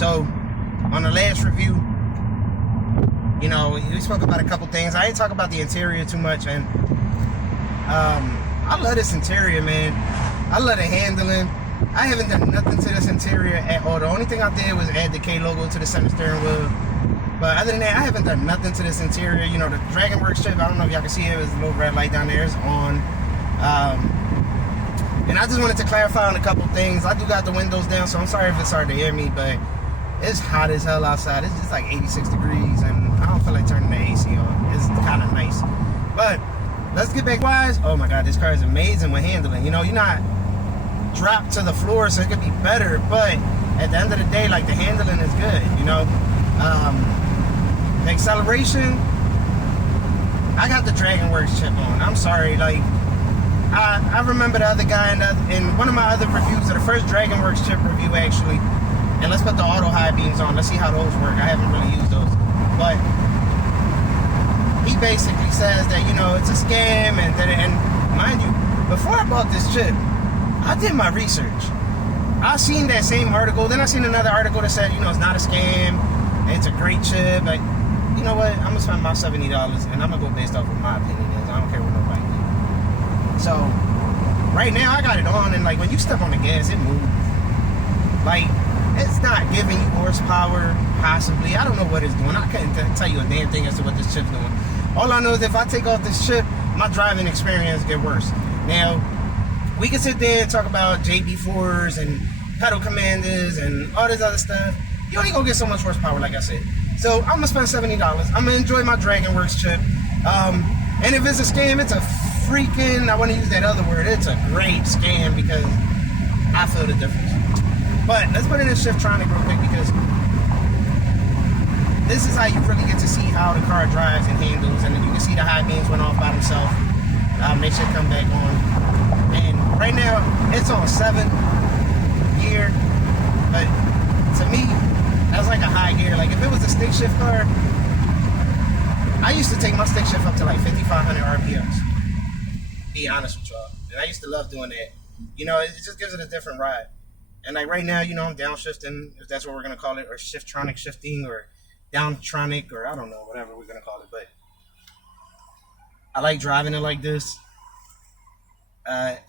So on the last review, you know, we spoke about a couple things. I ain't talk about the interior too much, and I love this interior, man. I love the handling. I haven't done nothing to this interior at all. The only thing I did was add the K logo to the center steering wheel. But other than that, I haven't done nothing to this interior. You know, the DragonWorks chip, I don't know if y'all can see it, there's a little red light down there, it's on. And I just wanted to clarify on a couple things. I do got the windows down, so I'm sorry if it's hard to hear me, but it's hot as hell outside. It's just like 86 degrees, and I don't feel like turning the AC on. It's kind of nice. But let's get back wise. Oh my God, this car is amazing with handling. You know, you're not dropped to the floor, so it could be better, but at the end of the day, like, the handling is good, you know. The acceleration, I got the DragonWorks chip on. I'm sorry, like, I remember the other guy in one of my other reviews, of the first DragonWorks chip review actually, and let's put the auto high beams on, let's see how those work. I haven't really used those, but he basically says that, you know, it's a scam, and mind you, before I bought this chip, I did my research. I seen that same article, then I seen another article that said, you know, it's not a scam, it's a great chip. Like, you know what, I'm gonna spend my $70 and I'm gonna go based off what my opinion is. I don't care what nobody thinks. So right now I got it on, and like, when you step on the gas, it moves. Like, it's not giving you horsepower, possibly. I don't know what it's doing. I couldn't tell you a damn thing as to what this chip's doing. All I know is if I take off this chip, my driving experience get worse. Now, we can sit there and talk about JB4s and pedal commanders and all this other stuff. You only gonna get so much horsepower, like I said. So I'm gonna spend $70. I'm gonna enjoy my DragonWorks chip. And if it's a scam, it's a freaking, I wanna use that other word, it's a great scam, because I feel the difference. But let's put in this shift tronic real quick, because this is how you really get to see how the car drives and handles. And you can see the high beams went off by themselves. They should come back on. And right now, it's on 7 gear, but to me, that's like a high gear. Like, if it was a stick shift car, I used to take my stick shift up to like 5,500 RPMs. Be honest with y'all. And I used to love doing that. You know, it just gives it a different ride. And like right now, you know, I'm downshifting, if that's what we're gonna call it, or shift-tronic shifting, or down-tronic, or I don't know, whatever we're gonna call it. But I like driving it like this.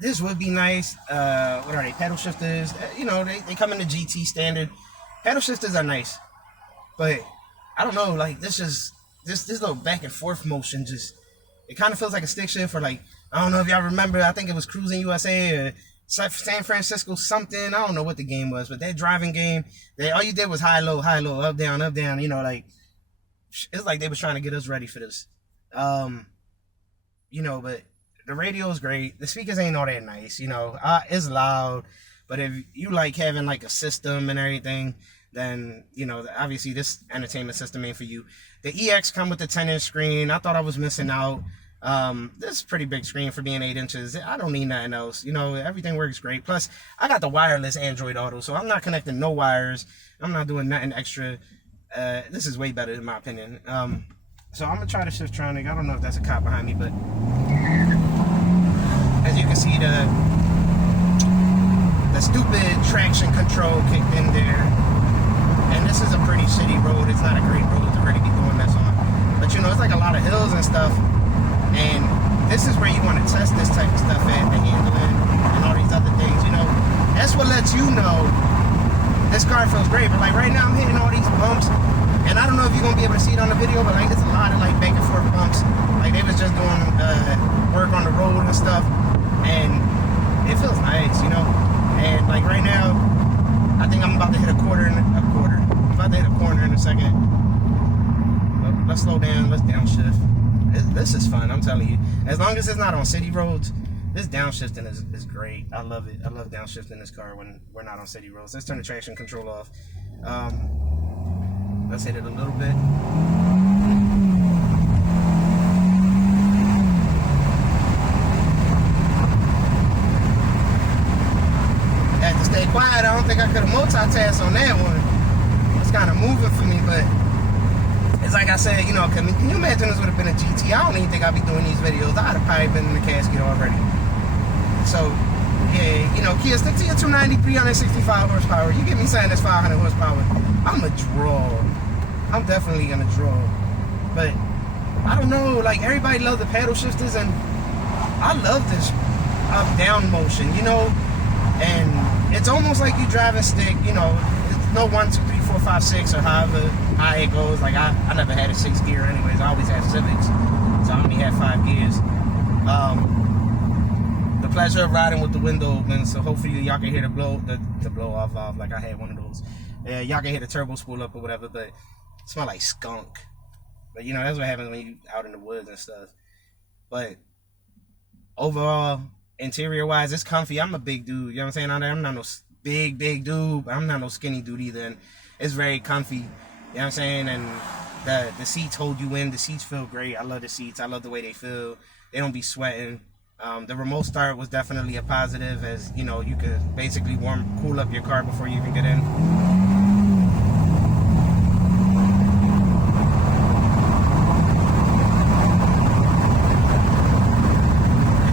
This would be nice. What are they? Pedal shifters. You know, they come in the GT standard. Pedal shifters are nice, but I don't know. Like, this little back and forth motion, just, it kind of feels like a stick shift. Or like, I don't know if y'all remember. I think it was Cruising USA or San Francisco something. I don't know what the game was, but that driving game, all you did was high low, up down, up down. You know, like, it's like they was trying to get us ready for this. You know, but the radio is great. The speakers ain't all that nice, you know. It's loud, but if you like having like a system and everything, then, you know, obviously this entertainment system ain't for you. The EX come with the 10-inch screen. I thought I was missing out. This is a pretty big screen for being 8 inches. I don't need nothing else. You know, everything works great. Plus, I got the wireless Android Auto, so I'm not connecting no wires. I'm not doing nothing extra. This is way better in my opinion. So I'm gonna try the shift-tronic. I don't know if that's a cop behind me, but as you can see, the stupid traction control kicked in there. And this is a pretty shitty road. It's not a great road to really be doing this on. But you know, it's like a lot of hills and stuff. And this is where you want to test this type of stuff at, the handling and all these other things. You know, that's what lets you know this car feels great. But like right now, I'm hitting all these bumps. And I don't know if you're going to be able to see it on the video, but like, it's a lot of like back and forth bumps. Like, they was just doing work on the road and stuff. And it feels nice, you know. And like right now, I think I'm about to hit a corner. I'm about to hit a corner in a second. But let's slow down. Let's downshift. This is fun, I'm telling you. As long as it's not on city roads, this downshifting is great. I love it. I love downshifting this car when we're not on city roads. Let's turn the traction control off. Let's hit it a little bit. Had to stay quiet. I don't think I could have multitasked on that one. It's kind of moving for me, but it's like I said, you know, can you imagine this would have been a GT? I don't even think I'd be doing these videos. I'd have probably been in the casket already. So, Yeah, you know, Kia, stick to your 290, 365 horsepower. You get me saying that's 500 horsepower, I'm a draw. I'm definitely gonna draw. But I don't know, like everybody loves the paddle shifters, and I love this up-down motion, you know. And it's almost like you driving stick, you know. It's no 1, 2, 3, 4, 5, 6 or however high it goes. Like I never had a 6 gear anyways. I always had Civics, so I only had 5 gears. The pleasure of riding with the window open, so hopefully y'all can hear the blow off valve, like I had one of those. Yeah, y'all can hear the turbo spool up or whatever, but it smell like skunk. But you know, that's what happens when you out in the woods and stuff. But overall, interior wise, it's comfy. I'm a big dude, you know what I'm saying? I'm not no big dude, but I'm not no skinny dude either, and it's very comfy, you know what I'm saying? And the seats hold you in. The seats feel great. I love the seats. I love the way they feel. They don't be sweating. The remote start was definitely a positive, as you know, you could basically cool up your car before you even get in.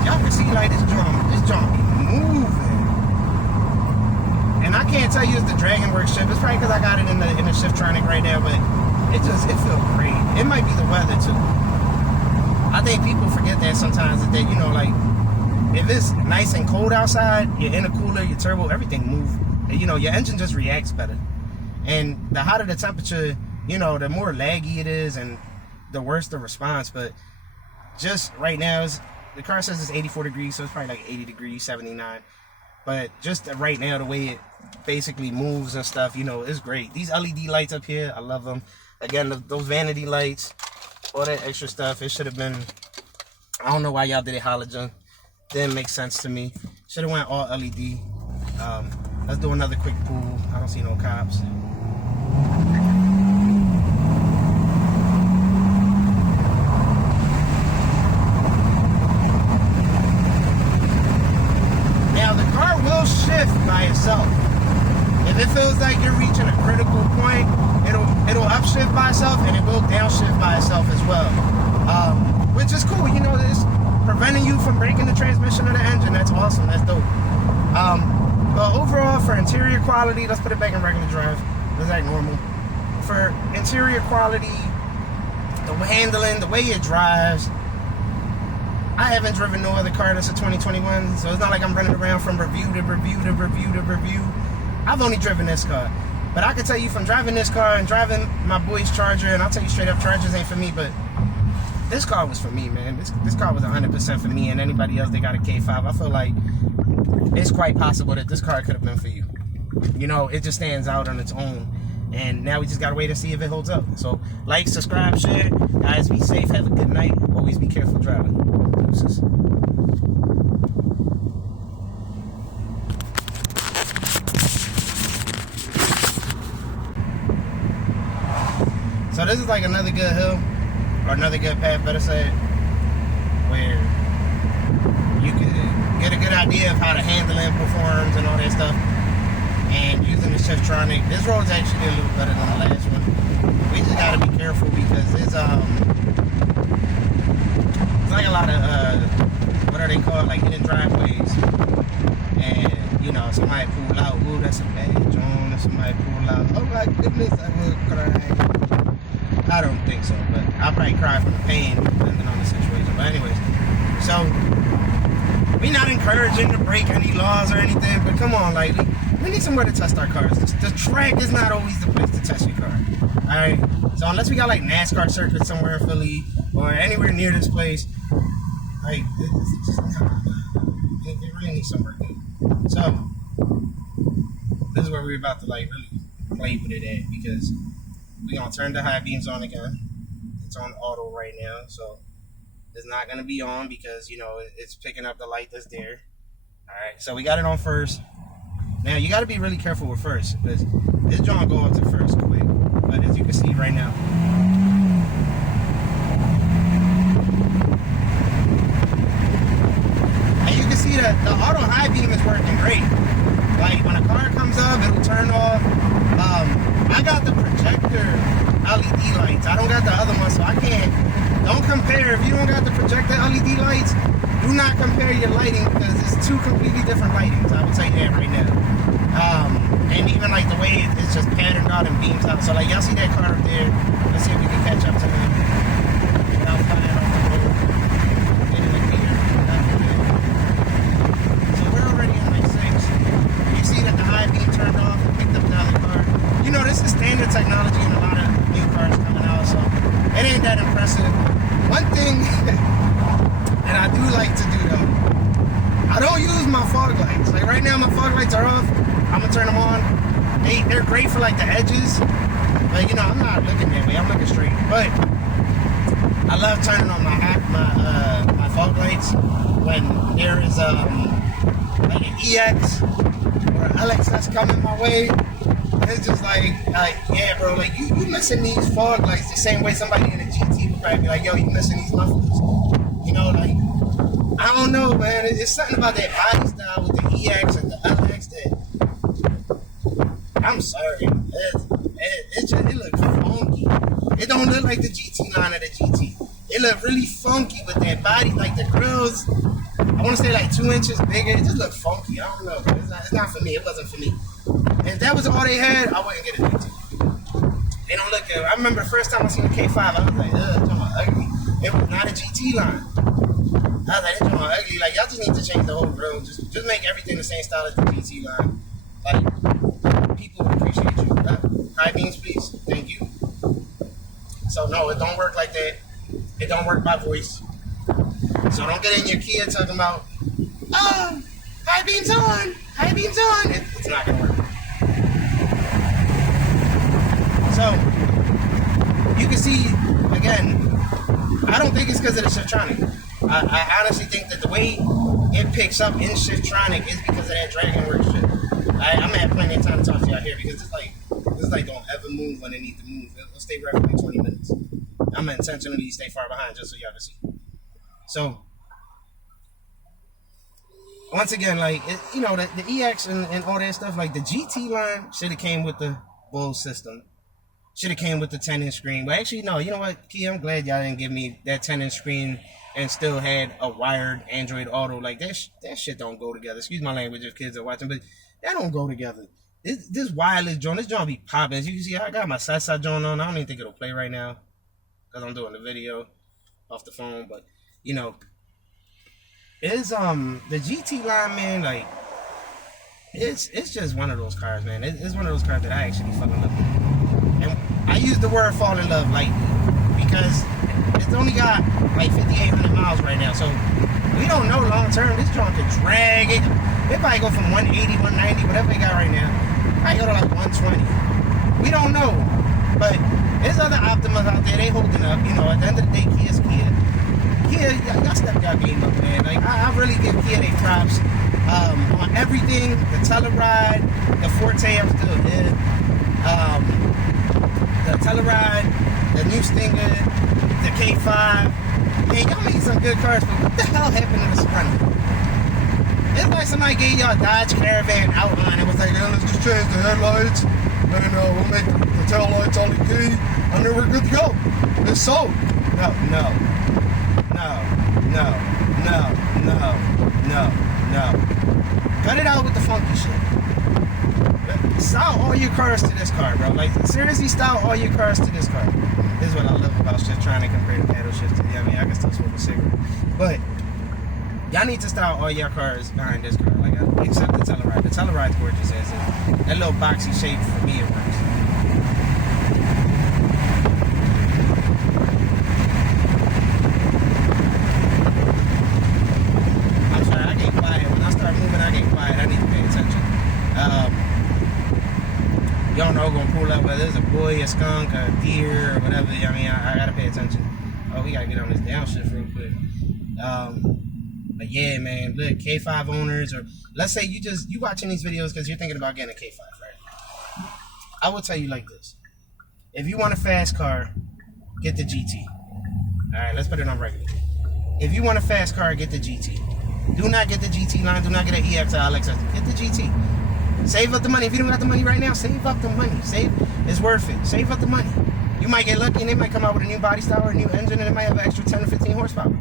Y'all can see like this jump be moving, and I can't tell you it's the DragonWorks chip. It's probably because I got it in the shift tronic right now, but it feels great. It might be the weather too. I think people forget that sometimes, that you know, like if it's nice and cold outside, your intercooler, your turbo, everything move. You know, your engine just reacts better. And the hotter the temperature, you know, the more laggy it is, and the worse the response. But just right now, the car says it's 84 degrees, so it's probably like 80 degrees, 79. But just right now, the way it basically moves and stuff, you know, it's great. These LED lights up here, I love them. Again, those vanity lights, all that extra stuff, it should have been, I don't know why y'all did it halogen. Didn't make sense to me. Should have went all LED. Let's do another quick pool. I don't see no cops. Now the car will shift by itself. If it feels like you're reaching a critical point, it'll upshift by itself, and it will downshift by itself as well, which is cool. You know, this preventing you from breaking the transmission or the engine. That's awesome. That's dope. But overall, for interior quality, let's put it back in regular drive. Let's act normal. For interior quality, the handling, the way it drives, I haven't driven no other car that's a 2021, so it's not like I'm running around from review to review to review to review. I've only driven this car. But I can tell you, from driving this car and driving my boy's Charger, and I'll tell you straight up, Chargers ain't for me, but this car was for me, man. This car was 100% for me, and anybody else that got a K5, I feel like it's quite possible that this car could have been for you. You know, it just stands out on its own, and now we just gotta wait and see if it holds up. So, like, subscribe, share. Guys, be safe, have a good night. Always be careful driving. Deuces. So this is like another good hill, or another good path, better said, where you can get a good idea of how the handling performs and all that stuff. And using the shift tronic, this road's actually a little better than the last one. We just gotta be careful because it's like a lot of what are they called, like hidden driveways. And you know, somebody pull out, ooh, that's a bad joint, or somebody pull out, oh my goodness, I will cry. I don't think so, but I'll probably cry from the pain depending on the situation. But anyways, so we're not encouraging to break any laws or anything, but come on, like, we need somewhere to test our cars. The track is not always the place to test your car. Alright? So unless we got like NASCAR circuits somewhere in Philly or anywhere near this place, like, it really needs somewhere good. So this is where we're about to like really play with it at, because we're gonna turn the high beams on again. It's on auto right now, so it's not gonna be on because, you know, it's picking up the light that's there. Alright, so we got it on first. Now you gotta be really careful with first, because this joint go up to first quick. But as you can see right now, and you can see that the auto high beam is working great. Like when a car comes up, it'll turn off. I got the projector LED lights. I don't got the other one, so I can't. Don't compare. If you don't got the projector LED lights, do do not compare your lighting because it's two completely different lightings. I will tell you that right now. And even like the way it's just patterned out and beams out. So like y'all see that car up there. Let's see if we can catch up to him without flying off the road. Getting the gear. So we're already in like 6. You see that the high beam turned off and picked up the other car. You know, this is standard technology in a lot of new cars coming out, so it ain't that impressive. One thing that I do like to do though, I don't use my fog lights. Like right now my fog lights are off. I'm gonna turn them on. They're great for like the edges. Like, you know, I'm not looking that way, I'm looking straight. But I love turning on my fog lights when there is like an EX or an LXS coming my way. It's just like yeah, bro, like you missing these fog lights the same way somebody in a GT would probably be like, yo, you missing these mufflers. You know, like, I don't know, man. It's something about that body style with the EX and the LX that, I'm sorry, it looks funky. It don't look like the GT line of the GT. It look really funky with that body, like the grills, I want to say like 2 inches bigger. It just looked funky. I don't know. It's not for me. It wasn't for me. And if that was all they had, I wouldn't get a GT. They don't look good. I remember the first time I seen the K5, I was like, ugh, it's ugly. It was not a GT line. I was like, it's ugly. Like, y'all just need to change the whole grill. Just make everything the same style as the GT line. Like, people would appreciate you. High beams, please. Thank you. So, no, it don't work like that. It don't work by voice. So don't get in your Kia talking about, oh, high beams on, high beams on. It's not going to work. So, you can see, again, I don't think it's because of the Shiftronic. I honestly think that the way it picks up in Shiftronic is because of that Dragonworks shit. I'm going to have plenty of time to talk to y'all here because it's like don't ever move when they need to move. It'll stay right for like 20 minutes. I'm going to intentionally stay far behind just so y'all can see. So, once again, like, you know, the EX and all that stuff, like the GT line should have came with the Bull system. Should have came with the 10-inch screen. But actually, no, you know what, Kia, I'm glad y'all didn't give me that 10-inch screen and still had a wired Android Auto. Like, that shit don't go together. Excuse my language if kids are watching, but that don't go together. This wireless joint, this joint be popping. As you can see, I got my side joint on. I don't even think it'll play right now because I'm doing the video off the phone. But, you know, it's the GT line, man, like, it's just one of those cars, man. It's one of those cars that I actually fell in love with. And I use the word fall in love lightly because it's only got like 5,800 miles right now. So we don't know long term. This joint could drag it. It probably go from 180, 190, whatever they got right now. I go to like 120. We don't know. But there's other Optimas out there. They holding up. You know, at the end of the day, Kia's Kia. Kia, y'all step y'all game up, man. Like, I really give Kia their props on everything. The Telluride, the Forte, I'm still in. The Telluride, the new Stinger, the K5. Man, y'all made some good cars, but what the hell happened to the Sorento? It's like somebody gave y'all a Dodge Caravan outline. It was like, yeah, let's just change the headlights, and we'll make the tail lights LED, and then we're good to go. It's sold. No. Cut it out with the funky shit. Style all your cars to this car, bro. Like, seriously, style all your cars to this car. This is what I love about Shiftronic compared to paddle shifting. I mean, I can still smoke a cigarette. But y'all need to style all your cars behind this car. Like, except the Telluride. The Telluride's gorgeous as it. That little boxy shape, for me, it works. I'm sorry, I get quiet. When I start moving, I get quiet. I need to pay attention. Y'all know gonna pull up whether it's a boy, a skunk, a deer, or whatever. I mean, I gotta pay attention. Oh, we gotta get on this downshift real quick. But yeah, man, look, K5 owners, or let's say you watching these videos because you're thinking about getting a K5, right? I will tell you like this: if you want a fast car, get the GT. All right, let's put it on regular. If you want a fast car, get the GT. Do not get the GT line. Do not get an EX or LXS. Get the GT. Save up the money. If you don't got the money right now, save up the money. It's worth it. Save up the money. You might get lucky and they might come out with a new body style or a new engine and it might have an extra 10 or 15 horsepower.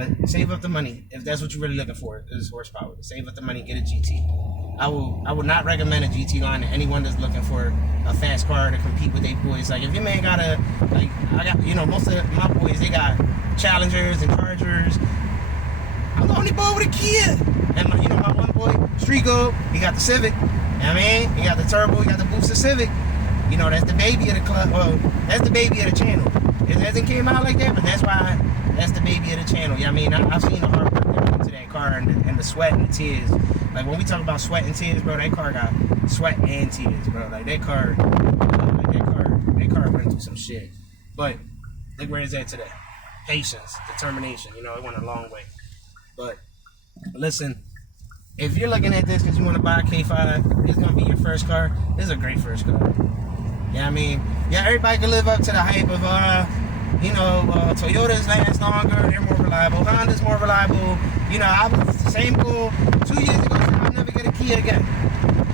But save up the money if that's what you're really looking for. Is horsepower. Save up the money, get a GT. I would not recommend a GT line to anyone that's looking for a fast car to compete with their boys. Like if your man got I got most of my boys, they got Challengers and Chargers. I'm the only boy with a Kia. And my one boy, Strigo, he got the Civic. You know what I mean? He got the turbo, he got the boosted Civic. That's the baby of the club. Well, that's the baby of the channel. It hasn't came out like that, but that's the baby of the channel. You know what I mean? I've seen the hard work that went into that car and the sweat and the tears. Like when we talk about sweat and tears, bro, that car got sweat and tears, bro. Like that car went through some shit. But look where it's at today. Patience, determination. It went a long way. But listen, if you're looking at this because you want to buy a K5, it's gonna be your first car. This is a great first car. You know what I mean? Yeah, everybody can live up to the hype of Toyotas last longer, they're more reliable. Honda's more reliable. I was the same goal 2 years ago. I'll never get a Kia again.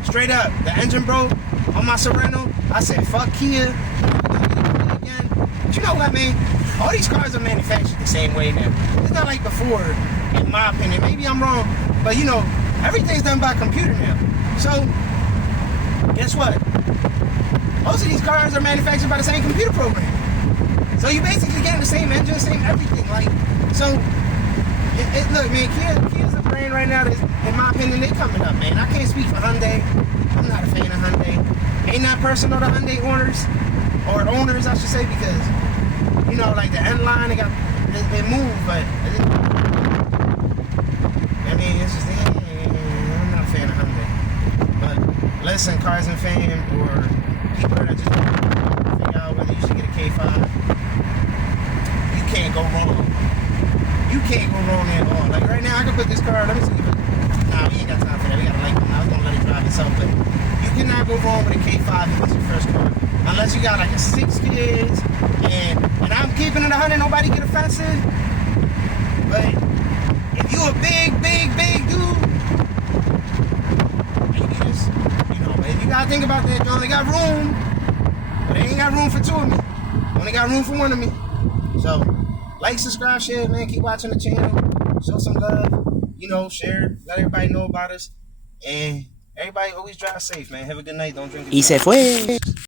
Straight up, the engine broke on my Sorento. I said, fuck Kia. I'm never gonna get a Kia again. But you know what, man? All these cars are manufactured the same way now. It's not like before, in my opinion. Maybe I'm wrong, but everything's done by computer now. So, guess what? Most of these cars are manufactured by the same computer program. So you basically getting the same engine, same everything. Look, man, Kia's a brand right now that's, in my opinion, they coming up, man. I can't speak for Hyundai. I'm not a fan of Hyundai. Ain't not personal to Hyundai owners, I should say, because, like the end line, they move, but, it's just, I'm not a fan of Hyundai. But listen, Cars and Fame, or people that just figure out whether you should get a K5, you can't go wrong. You can't go wrong at all. Like right now, I can put this car. Let me see. Nah, we ain't got time for that. We gotta like it. I was gonna let it drive itself, but you cannot go wrong with a K5 if it's your first car, unless you got like a 6 kids. And I'm keeping it 100. Nobody get offensive. But if you a big dude, maybe just if you gotta think about that, you only got room, but they ain't got room for 2 of me. Only got room for 1 of me. So. Like, subscribe, share, man. Keep watching the channel. Show some love. Share. Let everybody know about us. And everybody always drive safe, man. Have a good night. Don't drink and drive. Y se fue.